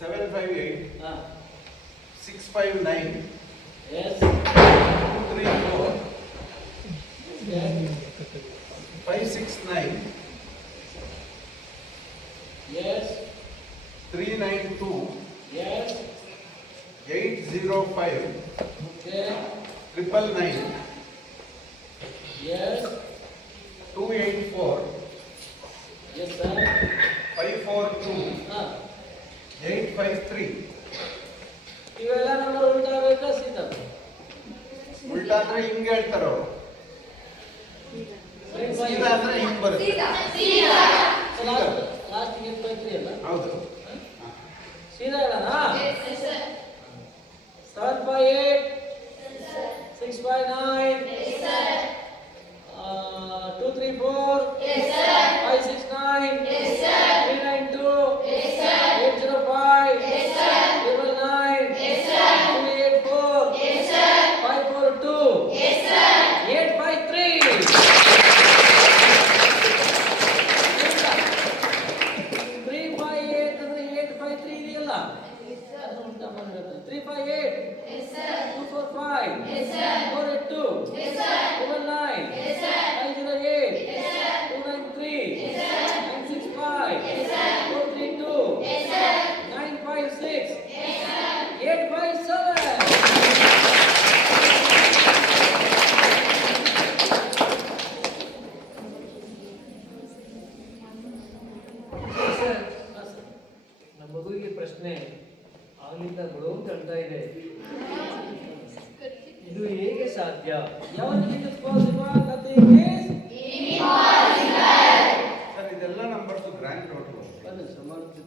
758 ಹಾ 659 yes 234 569 yes 392 yes 805 okay 999 yes 284 yes sir 542 ಹಾ 853 ಇವೆಲ್ಲ ನಂಬರ್ ಉಲ್ಟಾ ಬೇಕಾ ಸೀದಾ ಉಲ್ಟಾ ಅಂದ್ರೆ ಹಿಂಗೆ ಹೇಳ್ತಾರ ಅವರು ಸೀದಾ ಅಂದ್ರೆ ಹಿಂಗ್ ಬರುತ್ತೆ ಲಾಸ್ಟ್ ಗೆ 3 ಅಲ್ಲ ಹೌದು ಸೀದಾ ಹೇಳೋಣ 758 659 234 569 392 805 ನಮ್ಮ ಮಗುವಿಗೆ ಪ್ರಶ್ನೆ ಆಗ್ಲಿಂದ ಗುರು ಕಳ್ತಾ ಇದೆ. ಇದು ಹೇಗೆ ಸಾಧ್ಯ? ಸರ್ ಇದೆಲ್ಲ ನಂಬರ್ಸ್ ಗ್ರ್ಯಾಂಡ್ ಟೋಟಲ್ ಸಮಾನತೆ